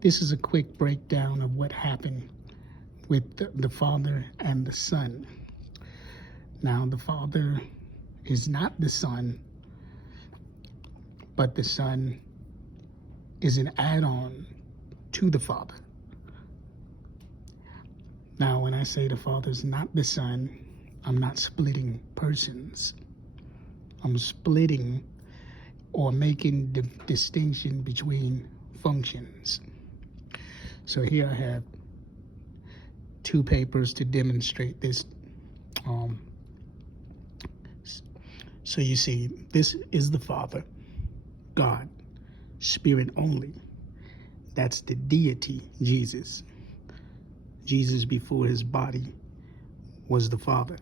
This is a quick breakdown of what happened with the Father and the Son. Now, the Father is not the Son, but the Son is an add-on to the Father. Now, when I say the Father is not the Son, I'm not splitting persons. I'm splitting or making the distinction between functions. So here I have two papers to demonstrate this. So you see, this is the Father, God, Spirit only. That's the deity, Jesus. Jesus before his body was the Father,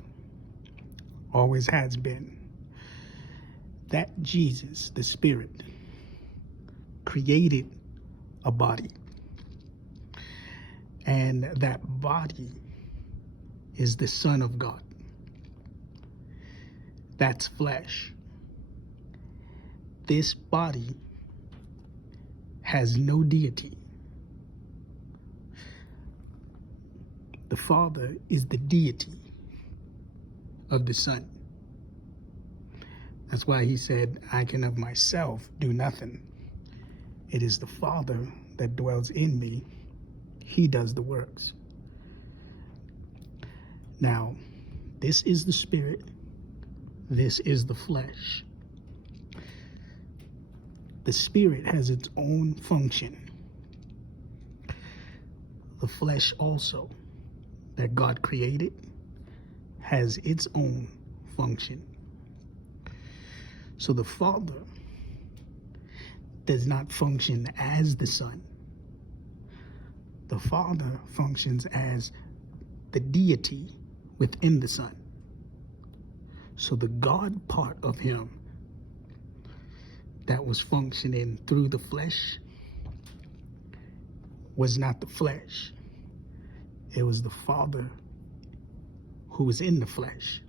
always has been. That Jesus, the Spirit, created a body. And that body is the Son of God. That's flesh. This body has no deity. The Father is the deity of the Son. That's why he said, I can of myself do nothing. It is the Father that dwells in me. He does the works. Now, this is the Spirit. This is the flesh. The Spirit has its own function. The flesh also, that God created, has its own function. So the Father does not function as the Son. The Father functions as the deity within the Son. So the God part of him that was functioning through the flesh was not the flesh. It was the Father who was in the flesh.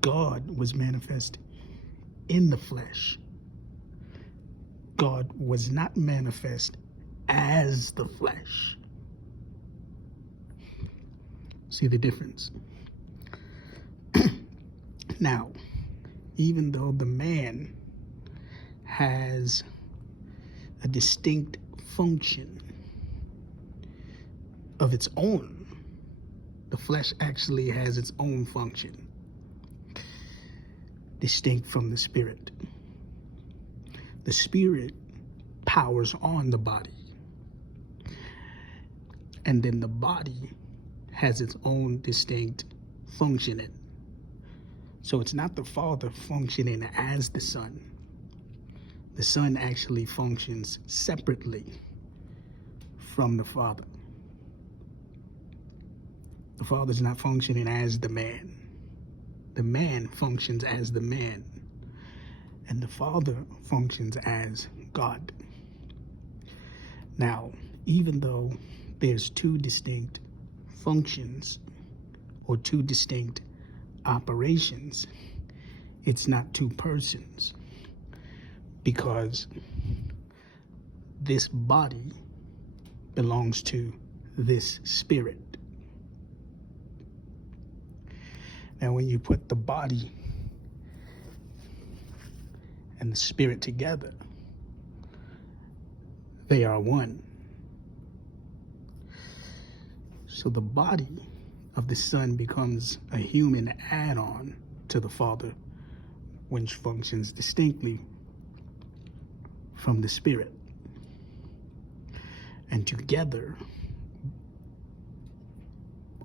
God was manifested in the flesh. God was not manifest as the flesh. See the difference? Now, even though the man has a distinct function of its own, the flesh actually has its own function, distinct from the Spirit. The Spirit powers on the body, and then the body has its own distinct functioning. So it's not the Father functioning as the Son. The Son actually functions separately from the Father. The Father's not functioning as the man. The man functions as the man. And the Father functions as God. Now, even though there's two distinct functions or two distinct operations, it's not two persons, because this body belongs to this spirit. Now, when you put the body and the spirit together, they are one. So the body of the Son becomes a human add-on to the Father, which functions distinctly from the Spirit. And together,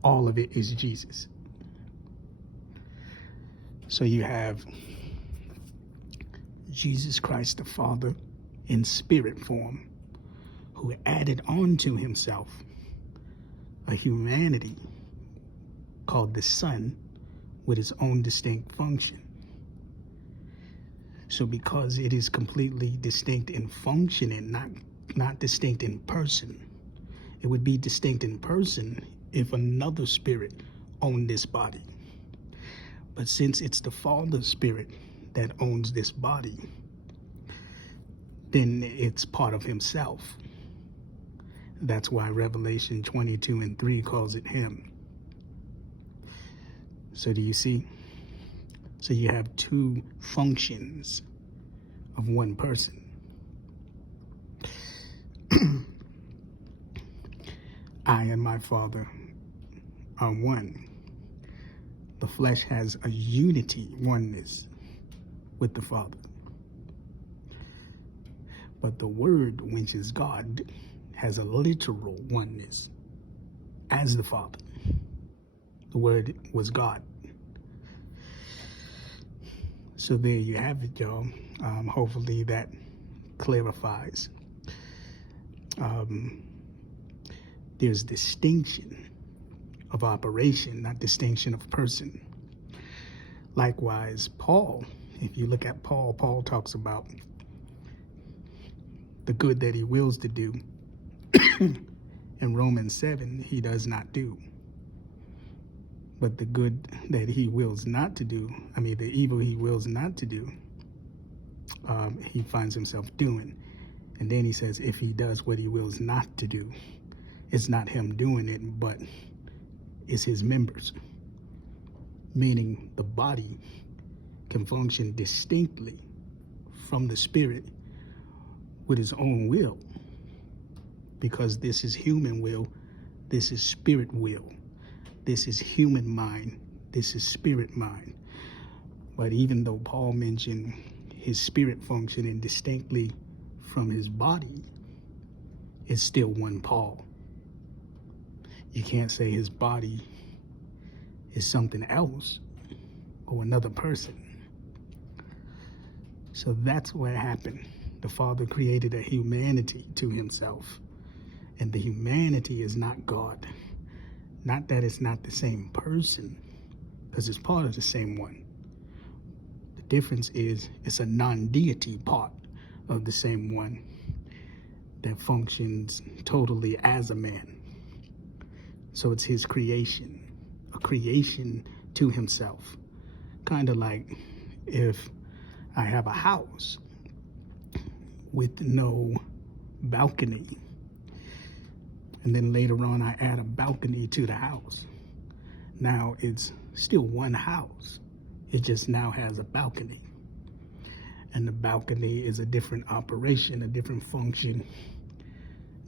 all of it is Jesus. So you have Jesus Christ the Father in spirit form, who added on to himself a humanity called the Son with its own distinct function. So because it is completely distinct in function and not distinct in person, it would be distinct in person if another spirit owned this body. But since it's the Father Spirit that owns this body, then it's part of himself. That's why Revelation 22:3 calls it him. So do you see? So you have two functions of one person. I and my Father are one. The flesh has a unity, oneness with the Father. But the Word, which is God, has a literal oneness as the Father. The Word was God. So there you have it, y'all. Hopefully that clarifies. There's distinction of operation, not distinction of person. Likewise, Paul, if you look at Paul, Paul talks about the good that he wills to do. In Romans 7, he does not do. But the good that he wills not to do, the evil he wills not to do, he finds himself doing. And then he says, if he does what he wills not to do, it's not him doing it, but it's his members. Meaning the body can function distinctly from the spirit with his own will. Because this is human will, this is spirit will. This is human mind, this is spirit mind. But even though Paul mentioned his spirit functioning distinctly from his body, it's still one Paul. You can't say his body is something else or another person. So that's what happened. The Father created a humanity to himself. And the humanity is not God. Not that it's not the same person, because it's part of the same one. The difference is it's a non-deity part of the same one that functions totally as a man. So it's his creation, a creation to himself. Kind of like if I have a house with no balcony, and then later on I add a balcony to the house. Now it's still one house. It just now has a balcony. And the balcony is a different operation, a different function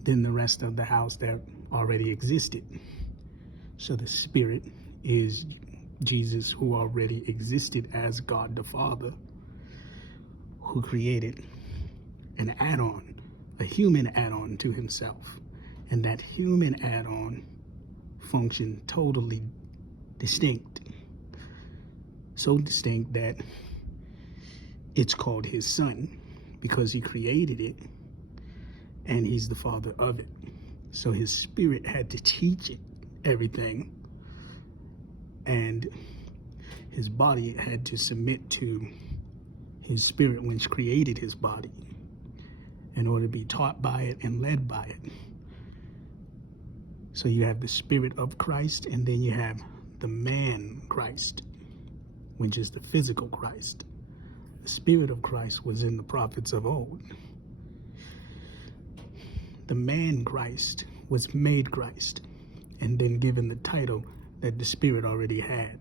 than the rest of the house that already existed. So the Spirit is Jesus, who already existed as God the Father, who created an add-on, a human add-on to himself. And that human add-on functioned totally distinct. So distinct that it's called his son, because he created it and he's the father of it. So his spirit had to teach it everything, and his body had to submit to his spirit, which created his body, in order to be taught by it and led by it. So you have the Spirit of Christ, and then you have the man Christ, which is the physical Christ. The Spirit of Christ was in the prophets of old. The man Christ was made Christ, and then given the title that the Spirit already had.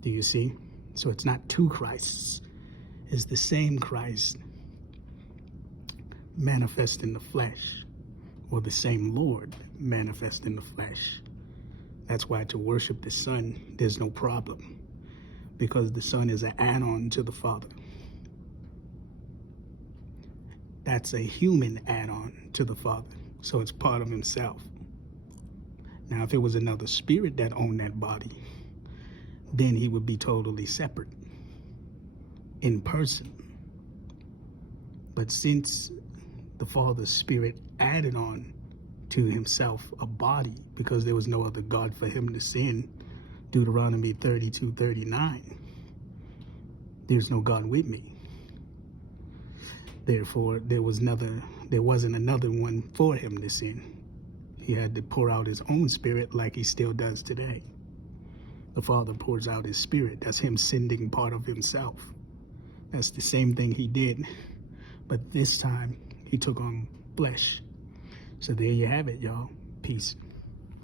Do you see? So it's not two Christs. It's the same Christ manifest in the flesh, or the same Lord manifest in the flesh. That's why to worship the Son, there's no problem, because the Son is an add-on to the Father. That's a human add-on to the Father, so it's part of himself. Now, if it was another spirit that owned that body, then he would be totally separate in person. But since the Father's Spirit added on to himself a body, because there was no other God for him to sin, Deuteronomy 32:39, there's no God with me. Therefore, there wasn't another one for him to sin. He had to pour out his own spirit like he still does today. The Father pours out his spirit. That's him sending part of himself. That's the same thing he did, but this time he took on flesh. So there you have it, y'all. Peace.